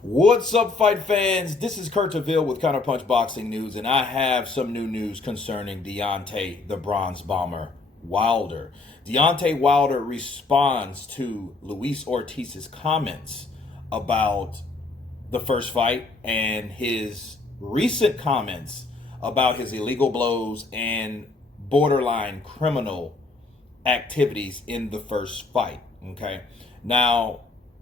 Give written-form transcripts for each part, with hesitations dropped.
What's up, fight fans? This is Curtaville with Counterpunch Boxing News, and I have some new news concerning Deontay the Bronze Bomber Wilder. Deontay Wilder responds to Luis Ortiz's comments about the first fight and his recent comments about his illegal blows and borderline criminal activities in the first fight. Okay, now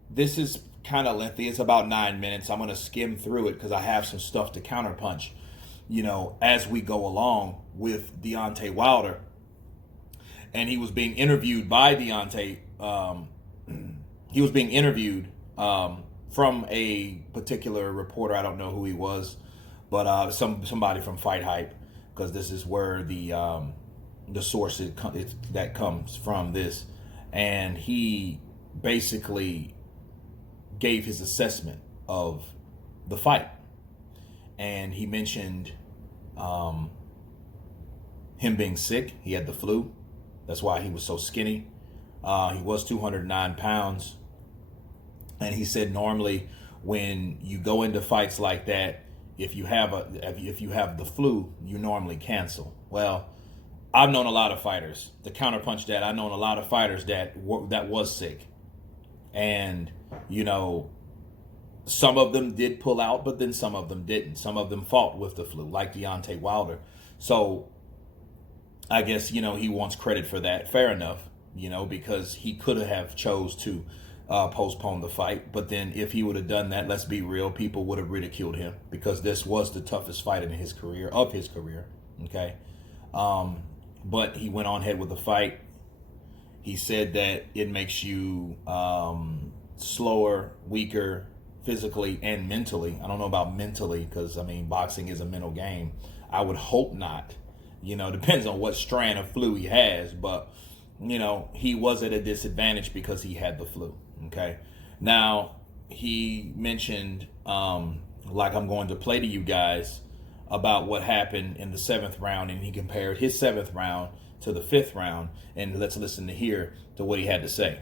this is kind of lengthy. It's about 9 minutes. I'm going to skim through it because I have some stuff to counterpunch, as we go along with Deontay Wilder. And he was being interviewed by Deontay. He was being interviewed from a particular reporter. I don't know who he was, but somebody from Fight Hype, because this is where the source that comes from this. And he basically gave his assessment of the fight, and he mentioned him being sick. He had the flu. That's why he was so skinny. He was 209 pounds, and he said normally when you go into fights like that, if you have the flu, you normally cancel. Well, I've known a lot of fighters. The Counterpunch Dad, I've known a lot of fighters that was sick. And, some of them did pull out, but then some of them didn't. Some of them fought with the flu, like Deontay Wilder. So I guess, he wants credit for that. Fair enough, because he could have chose to postpone the fight. But then if he would have done that, let's be real, people would have ridiculed him because this was the toughest fight in his career, okay? But he went on ahead with the fight. He said that it makes you slower, weaker, physically and mentally. I don't know about mentally because, boxing is a mental game. I would hope not. Depends on what strand of flu he has. But, he was at a disadvantage because he had the flu. Okay. Now, he mentioned, like I'm going to play to you guys, about what happened in the 7th round. And he compared his 7th round to the 5th round, and let's listen to what he had to say.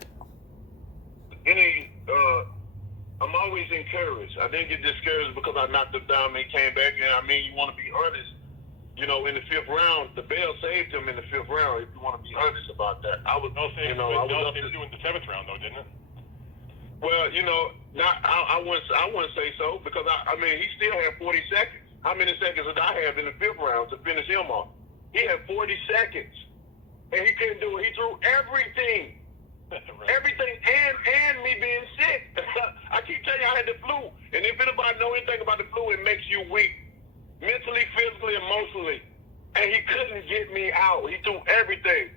I'm always encouraged. I didn't get discouraged because I knocked him down and he came back. And you want to be honest. In the 5th round, the bell saved him in the 5th round. If you want to be honest about that, I was, I was saved you in the 7th round, though, didn't it? Well, I wouldn't say so because he still had 40 seconds. How many seconds did I have in the 5th round to finish him off? He had 40 seconds. And he couldn't do it. He threw everything. Right. Everything and me being sick. I keep telling you I had the flu. And if anybody know anything about the flu, it makes you weak. Mentally, physically, emotionally. And he couldn't get me out. He threw everything.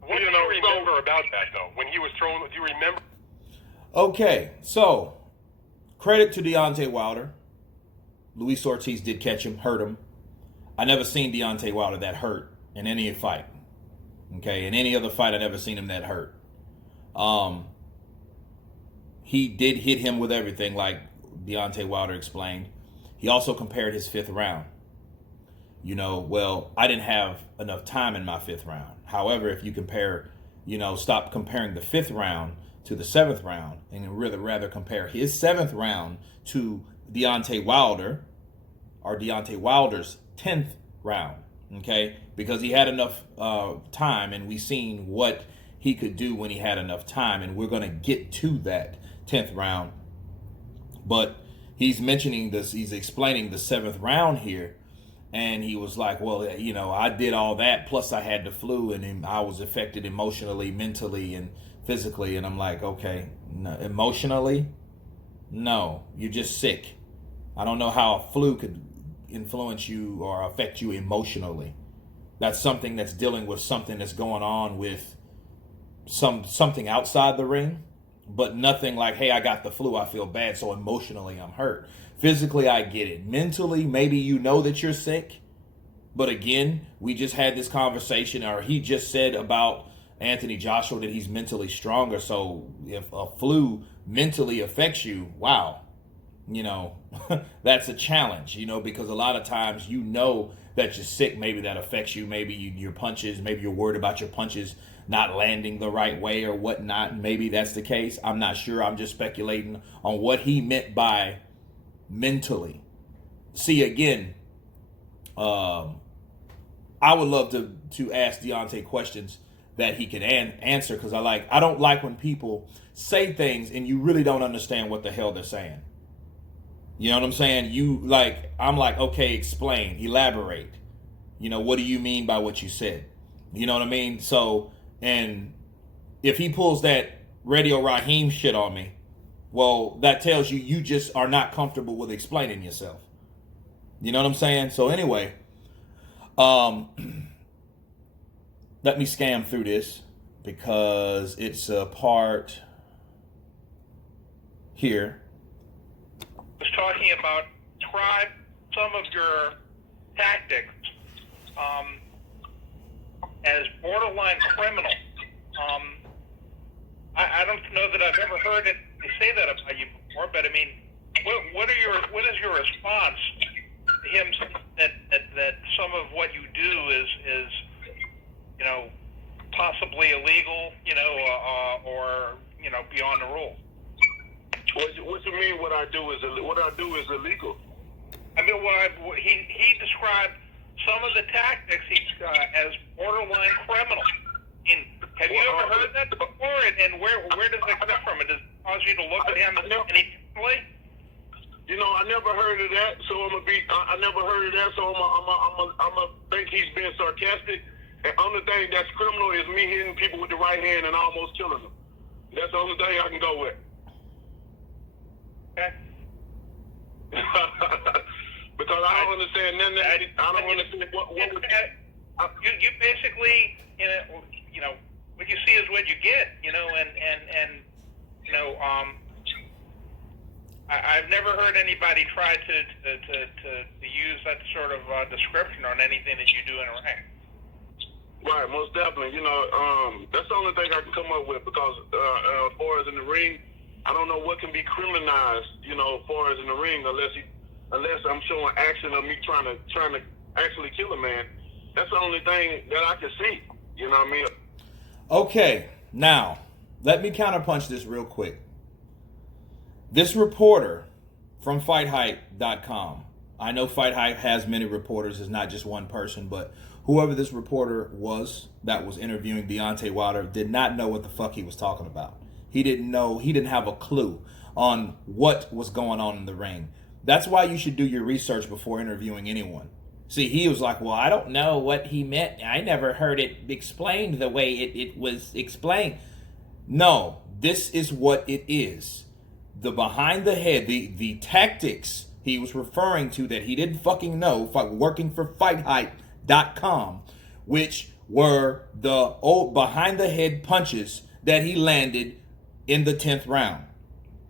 What do you remember about that, though? When he was thrown, do you remember? Okay, so credit to Deontay Wilder. Luis Ortiz did catch him, hurt him. I never seen Deontay Wilder that hurt in any fight. Okay, in any other fight, I never seen him that hurt. He did hit him with everything, like Deontay Wilder explained. He also compared his 5th round. I didn't have enough time in my 5th round. However, if you compare, stop comparing the 5th round to the 7th round and really rather compare his 7th round to Deontay Wilder or Deontay Wilder's 10th round, okay? Because he had enough time, and we seen what he could do when he had enough time, and we're going to get to that 10th round. But he's mentioning this, he's explaining the 7th round here, and he was like, well, I did all that, plus I had the flu, and I was affected emotionally, mentally, and physically. And I'm like, okay, no, emotionally? No, you're just sick. I don't know how a flu could influence you or affect you emotionally. That's something that's dealing with something that's going on with something outside the ring, but nothing like, hey, I got the flu, I feel bad, so emotionally I'm hurt. Physically, I get it. Mentally, maybe you know that you're sick, but again, we just had this conversation, or he just said about Anthony Joshua that he's mentally stronger. So if a flu mentally affects you, wow, that's a challenge, because a lot of times that you're sick. Maybe that affects you. Maybe your punches, maybe you're worried about your punches not landing the right way or whatnot. Maybe that's the case. I'm not sure. I'm just speculating on what he meant by mentally. See, again, I would love to ask Deontay questions that he can answer, because I don't like when people say things and you really don't understand what the hell they're saying. You know what I'm saying? I'm like, okay, explain, elaborate. What do you mean by what you said? You know what I mean? So, and if he pulls that Radio Raheem shit on me, well, that tells you just are not comfortable with explaining yourself. You know what I'm saying? So anyway, let me scan through this because it's a part here. Was talking about describe some of your tactics as borderline criminal. I don't know that I've ever heard it say that about you before, but I mean, what is your response to him that some of what you do is possibly illegal, or beyond the rules? What you mean? What I do is illegal? I mean, he described some of the tactics as borderline criminal. Have you ever heard that before? And where does it come from? And does it cause you to look at him any differently? I never heard of that. So I never heard of that. So I'm a think he's being sarcastic. And only thing that's criminal is me hitting people with the right hand and almost killing them. That's the only thing I can go with. Okay. Because I don't understand none of that. I don't understand what you basically, what you see is what you get, I've never heard anybody try to use that sort of description on anything that you do in a ring. Right, most definitely. That's the only thing I can come up with, because as far as in the ring, I don't know what can be criminalized, as far as in the ring, unless I'm showing action of me trying to actually kill a man. That's the only thing that I can see. You know what I mean? Okay, now let me counterpunch this real quick. This reporter from FightHype.com. I know Fight Hype has many reporters. It's not just one person, but whoever this reporter was that was interviewing Deontay Wilder did not know what the fuck he was talking about. He didn't know. He didn't have a clue on what was going on in the ring. That's why you should do your research before interviewing anyone. See, he was like, well, I don't know what he meant. I never heard it explained the way it was explained. No, this is what it is. The behind the head, the tactics he was referring to that he didn't fucking know, working for FightHype.com, which were the old behind the head punches that he landed in the 10th round.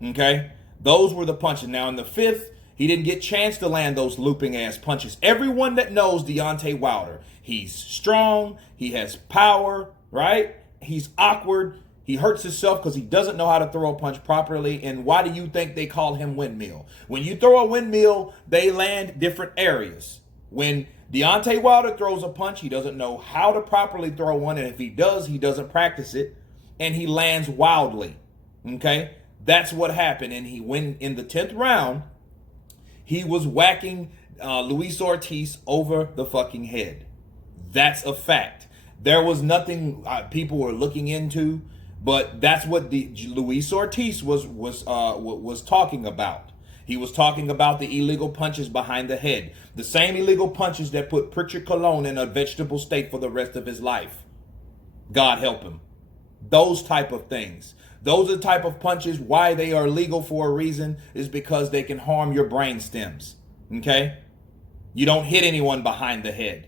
Okay? Those were the punches. Now in the 5th, he didn't get a chance to land those looping ass punches. Everyone that knows Deontay Wilder, he's strong, he has power, right? He's awkward. He hurts himself because he doesn't know how to throw a punch properly. And why do you think they call him windmill? When you throw a windmill, they land different areas. When Deontay Wilder throws a punch, he doesn't know how to properly throw one. And if he does, he doesn't practice it. And he lands wildly. Okay? That's what happened. And he went in the 10th round. He was whacking Luis Ortiz over the fucking head. That's a fact. There was nothing people were looking into, but that's what Luis Ortiz was talking about. He was talking about the illegal punches behind the head, the same illegal punches that put Pritchard Colon in a vegetable state for the rest of his life. God help him. Those type of things. Those are the type of punches. Why they are legal for a reason is because they can harm your brain stems. Okay? You don't hit anyone behind the head.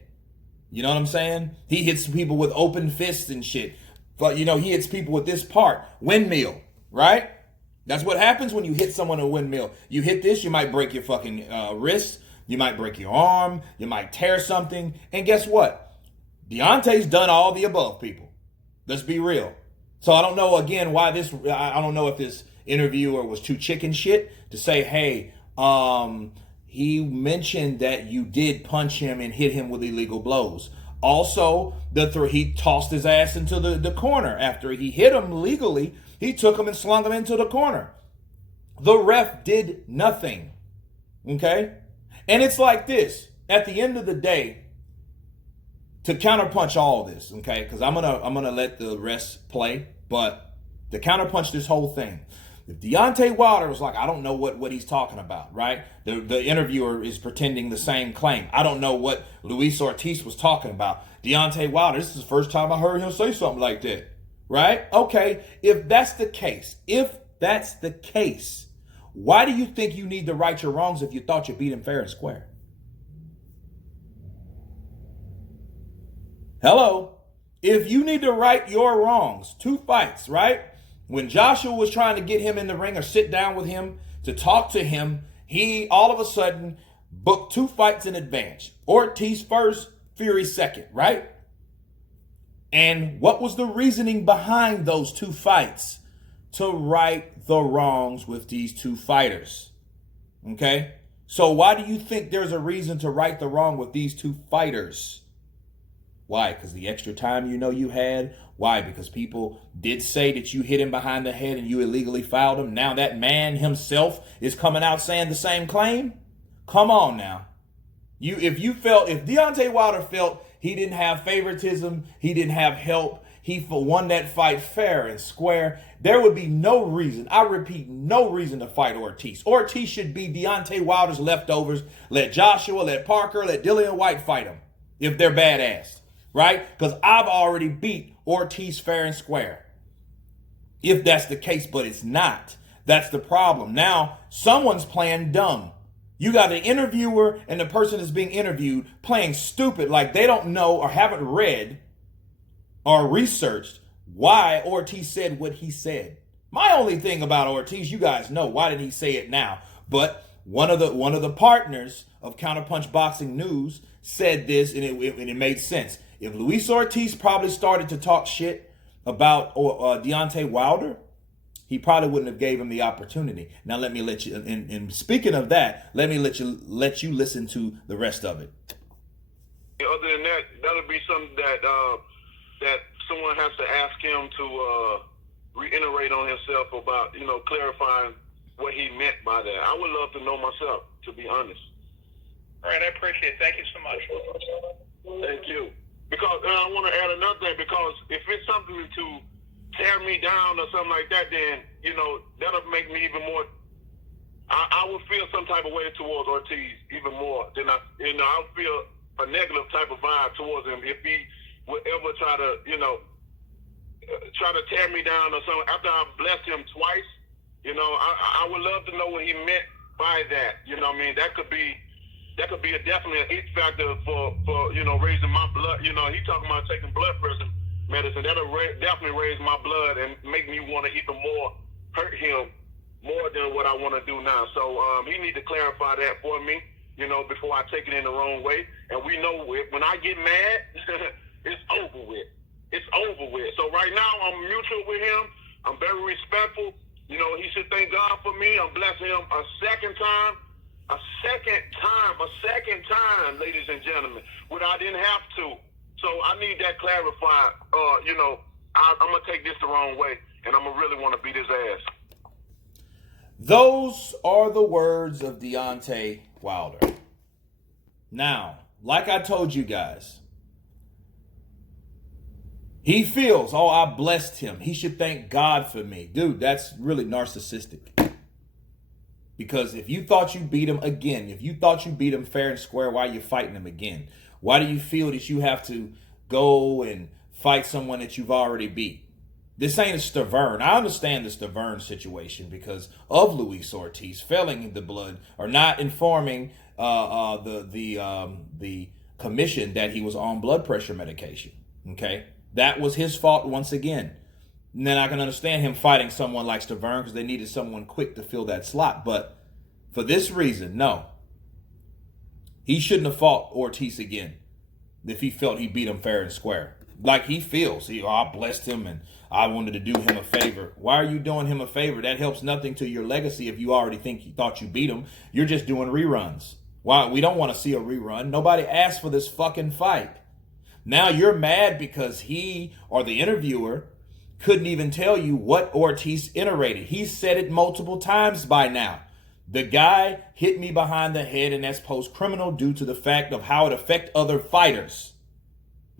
You know what I'm saying? He hits people with open fists and shit. But, he hits people with this part. Windmill. Right? That's what happens when you hit someone in a windmill. You hit this, you might break your fucking wrist. You might break your arm. You might tear something. And guess what? Deontay's done all the above, people. Let's be real. So I don't know, again, why this, I don't know if this interviewer was too chicken shit to say, hey, he mentioned that you did punch him and hit him with illegal blows. Also, he tossed his ass into the corner. After he hit him legally, he took him and slung him into the corner. The ref did nothing. Okay? And it's like this. At the end of the day, to counterpunch all this, okay? Because I'm gonna let the rest play, but to counterpunch this whole thing, if Deontay Wilder was like, I don't know what he's talking about, right? The interviewer is pretending the same claim. I don't know what Luis Ortiz was talking about. Deontay Wilder, this is the first time I heard him say something like that, right? Okay, if that's the case, why do you think you need to right your wrongs if you thought you beat him fair and square? Hello? If you need to right your wrongs, 2 fights, right? When Joshua was trying to get him in the ring or sit down with him to talk to him, he all of a sudden booked 2 fights in advance. Ortiz first, Fury second, right? And what was the reasoning behind those 2 fights? To right the wrongs with these 2 fighters. Okay? So why do you think there's a reason to right the wrong with these 2 fighters? Why? Because the extra time you had? Why? Because people did say that you hit him behind the head and you illegally fouled him. Now that man himself is coming out saying the same claim? Come on now. If Deontay Wilder felt he didn't have favoritism, he didn't have help, he won that fight fair and square, there would be no reason, I repeat, no reason to fight Ortiz. Ortiz should be Deontay Wilder's leftovers. Let Joshua, let Parker, let Dillian White fight him if they're badass. Right? Because I've already beat Ortiz fair and square. If that's the case, but it's not. That's the problem. Now, someone's playing dumb. You got the interviewer and the person that's being interviewed playing stupid, like they don't know or haven't read or researched why Ortiz said what he said. My only thing about Ortiz, you guys know, why did he say it now? But one of the partners of Counterpunch Boxing News said this, and it made sense. If Luis Ortiz probably started to talk shit about Deontay Wilder, he probably wouldn't have gave him the opportunity. Now let me let you, and speaking of that, let me let you listen to the rest of it. Other than that, that'll be something that someone has to ask him to reiterate on himself about, clarifying what he meant by that. I would love to know myself, to be honest. All right, I appreciate it. Thank you so much. Thank you. Because I want to add another thing, because if it's something to tear me down or something like that, then, that'll make me even more, I would feel some type of way towards Ortiz even more than I'll feel a negative type of vibe towards him if he would ever try to tear me down or something. After I've blessed him twice, I would love to know what he meant by that. That could be a definitely an X factor for raising my blood. He talking about taking blood pressure medicine. That'll definitely raise my blood and make me want to even more hurt him more than what I want to do now. So he need to clarify that for me, before I take it in the wrong way. And we know when I get mad, it's over with. It's over with. So right now I'm mutual with him. I'm very respectful. He should thank God for me. I'm blessing him a second time, ladies and gentlemen, when I didn't have to. So I need that clarified. I'm going to take this the wrong way, and I'm going to really want to beat his ass. Those are the words of Deontay Wilder. Now, like I told you guys, he feels, I blessed him. He should thank God for me. Dude, that's really narcissistic. Because if you thought you beat him again, if you thought you beat him fair and square, why are you fighting him again? Why do you feel that you have to go and fight someone that you've already beat? This ain't a Stavern. I understand the Stavern situation because of Luis Ortiz failing the blood or not informing the commission that he was on blood pressure medication. Okay, that was his fault once again. And then I can understand him fighting someone like Stavern because they needed someone quick to fill that slot. But for this reason, no. He shouldn't have fought Ortiz again if he felt he beat him fair and square. Like he feels. I blessed him and I wanted to do him a favor. Why are you doing him a favor? That helps nothing to your legacy if you already thought you beat him. You're just doing reruns. Why? We don't want to see a rerun. Nobody asked for this fucking fight. Now you're mad because he or the interviewer couldn't even tell you what Ortiz iterated. He said it multiple times by now. The guy hit me behind the head, and that's post-criminal due to the fact of how it affects other fighters.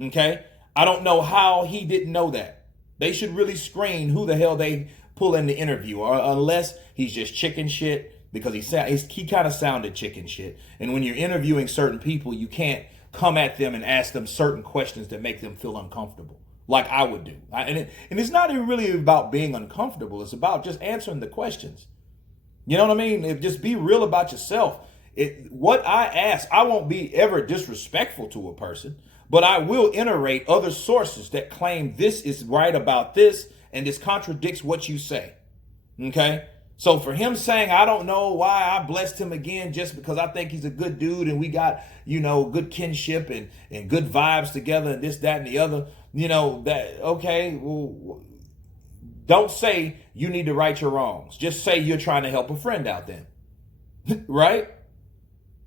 Okay? I don't know how he didn't know that. They should really screen who the hell they pull in the interview, or unless he's just chicken shit, because he kind of sounded chicken shit. And when you're interviewing certain people, you can't come at them and ask them certain questions that make them feel uncomfortable, like I would do. And it's not even really about being uncomfortable. It's about just answering the questions. You know what I mean? Just be real about yourself. What I ask, I won't be ever disrespectful to a person, but I will iterate other sources that claim this is right about this and this contradicts what you say. Okay? So for him saying, I don't know why I blessed him again just because I think he's a good dude and we got, good kinship and good vibes together and this, that, and the other, okay, well, don't say you need to right your wrongs. Just say you're trying to help a friend out then. Right?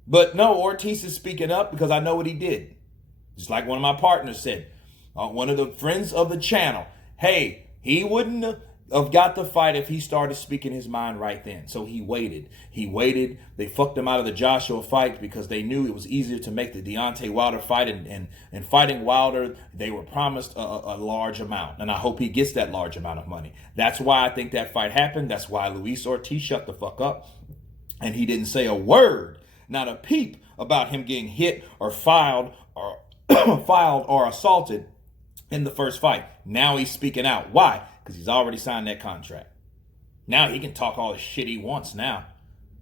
But no, Ortiz is speaking up because I know what he did. Just like one of my partners said, one of the friends of the channel, hey, he wouldn't have got the fight if he started speaking his mind right then. So he waited. They fucked him out of the Joshua fight because they knew it was easier to make the Deontay Wilder fight. And fighting Wilder, they were promised a large amount. And I hope he gets that large amount of money. That's why I think that fight happened. That's why Luis Ortiz shut the fuck up. And he didn't say a word, not a peep, about him getting hit or filed or assaulted in the first fight. Now he's speaking out. Why? Because he's already signed that contract. Now he can talk all the shit he wants now.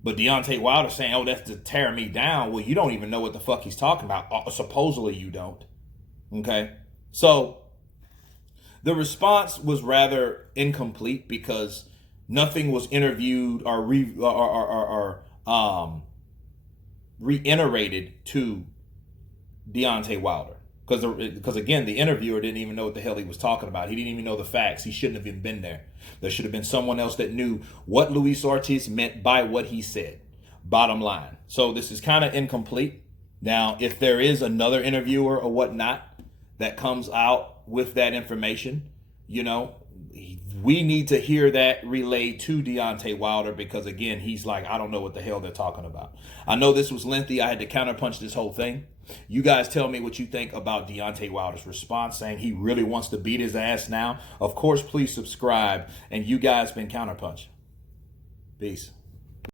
But Deontay Wilder saying, oh, that's to tear me down. Well, you don't even know what the fuck he's talking about. Supposedly you don't. Okay? So the response was rather incomplete because nothing was interviewed or reiterated to Deontay Wilder. Because again, the interviewer didn't even know what the hell he was talking about. He didn't even know the facts. He shouldn't have even been there. There should have been someone else that knew what Luis Ortiz meant by what he said. Bottom line. So this is kind of incomplete. Now, if there is another interviewer or whatnot that comes out with that information, we need to hear that relayed to Deontay Wilder because, again, he's like, I don't know what the hell they're talking about. I know this was lengthy. I had to counterpunch this whole thing. You guys tell me what you think about Deontay Wilder's response, saying he really wants to beat his ass now. Of course, please subscribe. And you guys been Counterpunch. Peace.